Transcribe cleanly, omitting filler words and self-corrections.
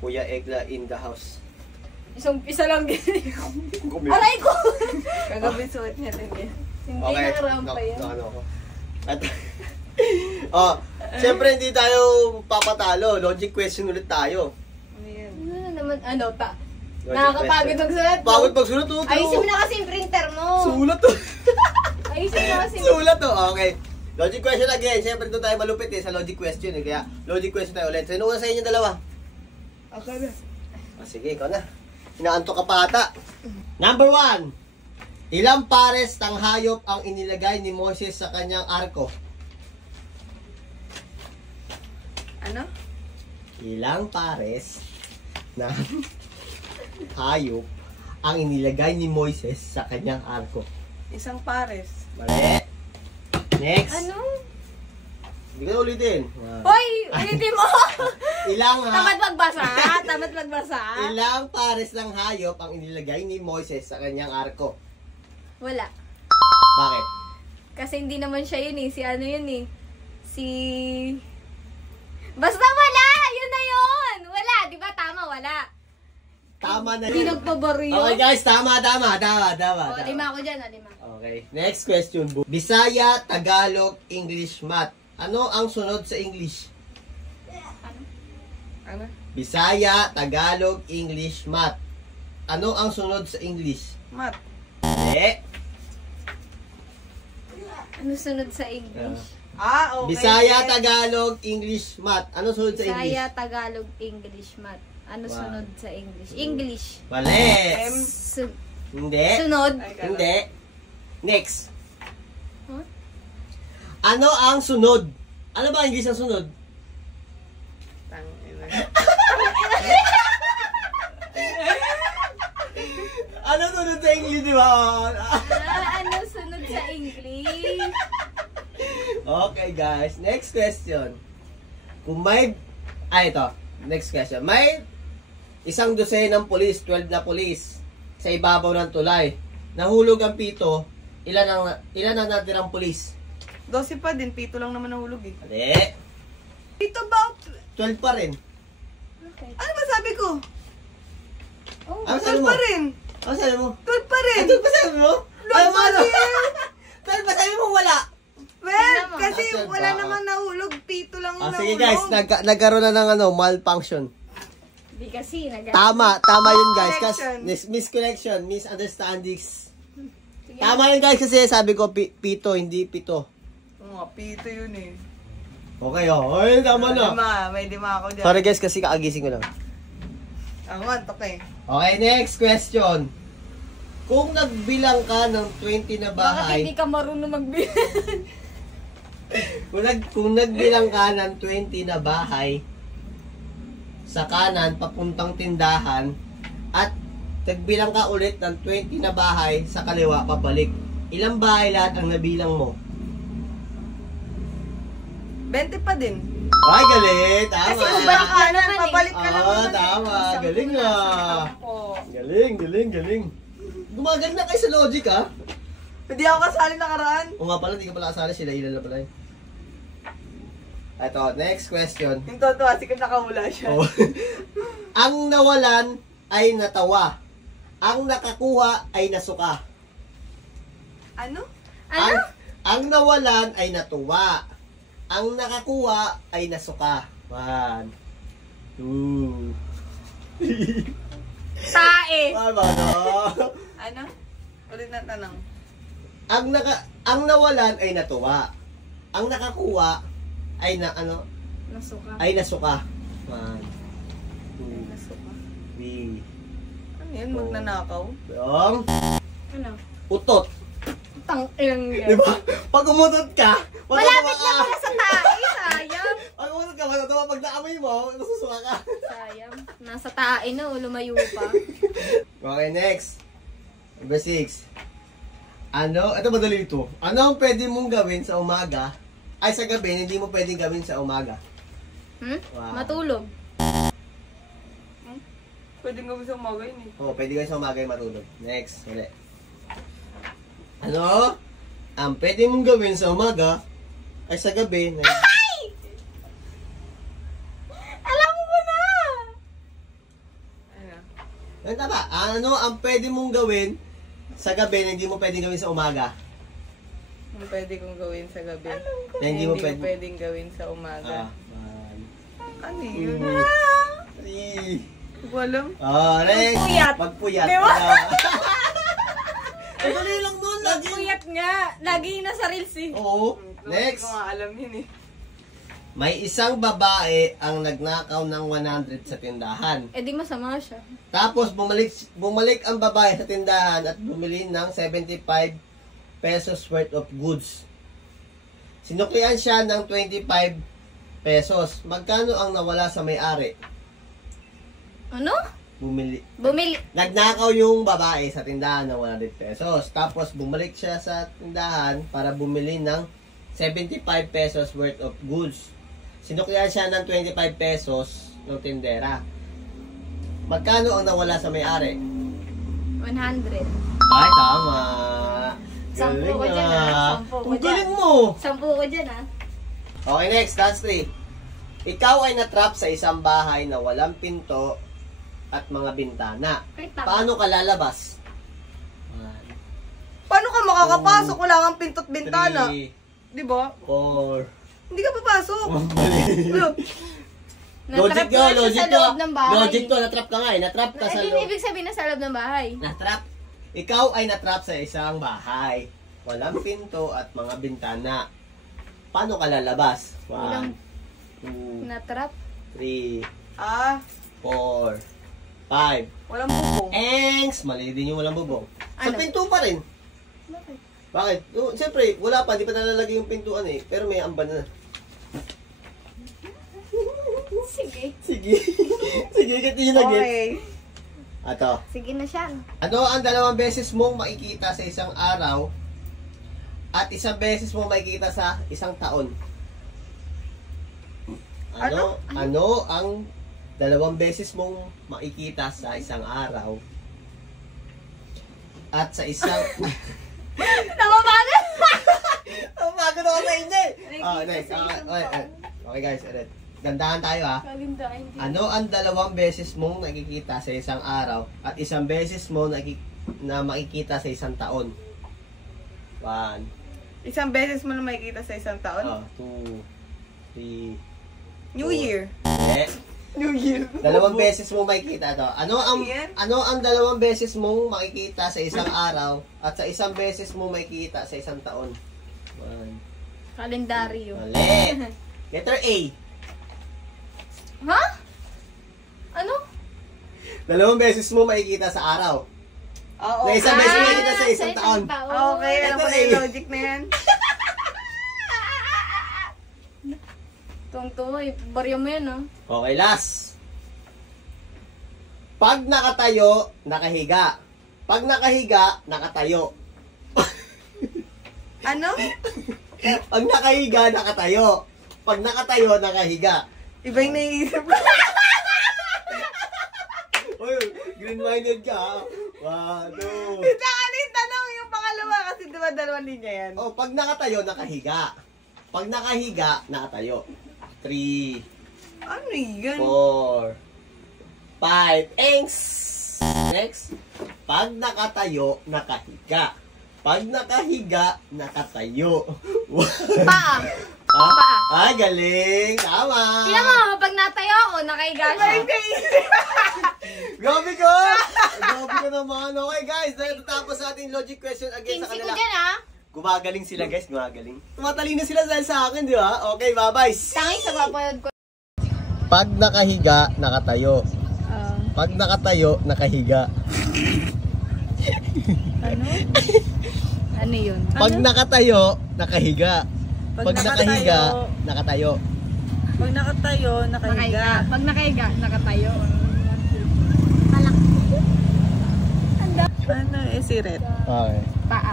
Kuya Egla in the house. Isa lang ganyan. Aray ko! Kagabi suot niya din yan. Hindi Okay. nakarampa yan. Ano ako. At, siyempre hindi tayo papatalo. Logic question ulit tayo. Ano yan? Ano naman, Logic nakakapagod question. magsulat. Pagod magsulat to. Ayusin mo na kasi yung printer mo. Sulat to. Ayusin mo na kasi. Sulat to. Okay. Logic question again. Siyempre doon tayo malupit sa logic question. Kaya logic question tayo ulit. Sino una sa inyo dalawa? Ako na. Sige, ikaw na. Inaantok ka pa ata. Number 1. Ilang pares ng hayop ang inilagay ni Moses sa kanyang arko? Ano? Ilang pares ng hayop ang inilagay ni Moises sa kanyang arko? Isang pares. Mali. Next. Ano? Hindi ka na ulitin. Hoy! Ulitin mo! Ilang Tamad magbasa. Ilang pares ng hayop ang inilagay ni Moises sa kanyang arko? Wala. Bakit? Kasi hindi naman siya yun eh. Si ano yun eh. Basta wala! Yun na yun! Wala! Di ba? Tama, wala. Tama na Hindi yun. nagpabaryo. Okay guys, tama. O, lima ako dyan, lima. Okay, next question. Bisaya, Tagalog, English, Math. Ano ang sunod sa English? Ano? Bisaya, Tagalog, English, Math. Ano ang sunod sa English? Mat. Ano sunod sa English? Okay. Bisaya, Tagalog, English, Math. Ano sunod sa English? Bisaya, Tagalog, English, Math. Ano sunod sa English? English. Mali. Su- Hindi. sunod. Ay, Hindi. Next. Huh? Ano ang sunod? Ano ba ang English ang sunod? Tangina. Ano sunod sa English, di ba? Ano sunod sa English? Okay, guys. Next question. Kung may... ito. Next question. May isang dosenang pulis, 12 na pulis, sa ibabaw ng tulay. Nahulog ang pito. Ilan ang natirang pulis? 12 pa din, pito lang naman nahulog eh. Mali. Pito ba? 12 pa rin. Okay. Ano ba sabi ko? Oh, Ano 12 sabi mo? pa rin. Ano sabi mo? 12 pa rin. 12 pa sabi mo? Ano mo ano? 12 pa sabi mo wala. Well, Tingnan mo. kasi Ah, 12 wala ba? namang nahulog, pito lang ang Sige nahulog. guys, nagkaroon na ng malfunction. Di kasi, Tama yun guys. Connection. Misconnection, misunderstandings. Sige. Tama yun guys kasi sabi ko pito, hindi pito. Oo, pito yun eh. Okay Ay, tama na. May lima ako dyan. Sorry guys kasi kaagising ko lang. Ang antok eh. Okay, next question. Kung nagbilang ka ng 20 na Bakit bahay, hindi ka marunong magbilang? kung nagbilang ka ng 20 na bahay sa kanan papuntang tindahan at nagbilang ka ulit ng 20 na bahay sa kaliwa pabalik, ilang bahay lahat ang nabilang mo? 20 pa din. Ay, galing! Tama! Kasi kung balik ka na, naman eh. pabalik ka lang. naman. Tama! Isang Galing pula, ah! sampo. Galing! Gumaganda na kayo sa logic ah! Hindi ako kasali nakaraan. O nga pala, di ka pala kasali, sila ilan na pala yun. Ito, next question. Yung totoo, kasi kung nakahula siya. Oh. Ang nawalan ay natawa. Ang nakakuha ay nasuka. Ano? Ang nawalan ay natuwa. Ang nakakuha ay nasuka. 1, 2, Tae. Tama na. Ano? Ulit na tanong. Ang nawalan ay natuwa. Ang nakakuha ay Nasuka. ay nasuka. 1, 2, Nasuka. 3, Ano yun? Magnanakaw? yung Ano? utot. Tang-ilang Di ba? Pag umutot ka, Malapit na pala sa tae. Sayang. Pag umutot ka, matatawa. Pag naamoy mo, nasusuka ka. Sayang. Nasa tae na. Lumayo pa. Okay, next. Number 6. Ito madali ito. Ano ang pwede mong gawin sa umaga, ay sa gabi, hindi mo pwedeng gawin sa umaga? Wow. Matulog. Pwede gawin sa umaga yun eh. Oo, pwede gawin sa umaga yung matulog. Next, ulit. Ano ang pwede mong gawin sa umaga, ay sa gabi, Alam mo na! Yan tama. Ano ang pwede mong gawin sa gabi na hindi mo pwedeng gawin sa umaga? Ang pwede kong gawin sa gabi. Na hindi mo pwede. pwedeng gawin sa umaga. One, Ano yun? two, three. Hindi ko alam. Next. Magpuyat. Magpuyat. Di ba? Ang dali lang nun. Lagi. Puyat nga. Lagi nasa reels eh. Oo. Hindi Next. ko nga alam yun eh. May isang babae ang nagnakaw ng 100 sa tindahan. Eh di masama siya. Tapos bumalik ang babae sa tindahan at bumili ng 75 pesos worth of goods. Sinuklian siya ng 25 pesos. Magkano ang nawala sa may-ari? Ano? Bumili. Nagnakaw yung babae sa tindahan ng 100 pesos. Tapos bumalik siya sa tindahan para bumili ng 75 pesos worth of goods. Sinuklian siya ng 25 pesos ng tindera. Magkano ang nawala sa may-ari? 100. Ay, tama. Sampu ko dyan, Sampu ko Ang dyan. galing mo. 10 ko dyan Okay, next. That's 3. Ikaw ay natrap sa isang bahay na walang pinto at mga bintana. Paano ka lalabas? Paano ka makakapasok? Wala kang pinto't bintana. 3, Di ba? 4. Hindi ka papasok. Logic Natrap yun, ko siya logic sa loob to. ng bahay. Logic to, natrap ka nga eh. Natrap ka sa Eh, di loob. ibig sabihin na sa loob ng bahay. Natrap. Ikaw ay natrap sa isang bahay. Walang pinto at mga bintana. Paano ka lalabas? 1, 2, Natrap. 3, Ah, 4, 5. walang bubong. Engs! Mali din yung walang bubong. Sa Ano? pinto pa rin. Bakit? Bakit? Siyempre, wala pa. Di pa nalalagay yung pintuan eh. Pero may amban na. Sige. Sige. Sige, kati na gets. Okay. Ato. Sige na siya. Ano ang 2 beses mong makikita sa isang araw at 1 beses mong makikita sa isang taon? Ano ang 2 beses mong makikita sa isang araw at sa isang... Tama ba na? Ang bago na ako na hindi! Nakikita Next. sa isang Okay guys, ulit. Gandahan tayo ha. Kalindahan din. Ano ang 2 beses mong nakikita sa isang araw at 1 beses mo na makikita sa isang taon? 1, Isang beses mo na makikita sa isang taon. 2, 3, New Year. New Year. 2 beses mo makikita to. Ano ang 2 beses mong makikita sa isang araw at sa 1 beses mo makikita sa isang taon? 1. Kalendaryo. Mali. Letter A. Ha? Ano? 2 beses mo makikita sa araw. Oo. Na 1 beses mo makikita sa isang taon. Okay, alam ko na yung logic na yan. Tuwang-tuwa eh. Barya mo yan ah. Okay, last. Pag nakatayo, nakahiga. Pag nakahiga, nakatayo. Ano? Pag nakahiga, nakatayo. Pag nakatayo, nakahiga. Iba yung naiisip ko. Uy, green-minded ka ha. 1, 2. Isa ka na yung tanong yung pangalawa kasi diba 2 linya yan? Oh, pag nakatayo, nakahiga. Pag nakahiga, nakatayo. 3, Ano yan? 4, 5. Engs! Next. Pag nakatayo, nakahiga. Pag nakahiga, nakatayo. Paa. Ha? Paa. Ay, galing. Tama. Tingnan mo, pag natayo ako, nakahiga siya. Grabe ka! Grabe ka naman. Okay guys, natapos sa ating logic question again 15 sa ko kanila. dyan ah. Gumagaling sila guys, gumagaling. Tumatalino sila dahil sa akin, di ba? Okay, bye-bye. Tangi sa papayod ko. Pag nakahiga, nakatayo. Pag nakatayo, nakahiga. Ano? Ano yun? Pag nakatayo, nakahiga. Pag nakahiga, nakatayo. Pag nakatayo, nakahiga. Pag nakahiga, nakatayo. Ano, si Red? Okay. Paa.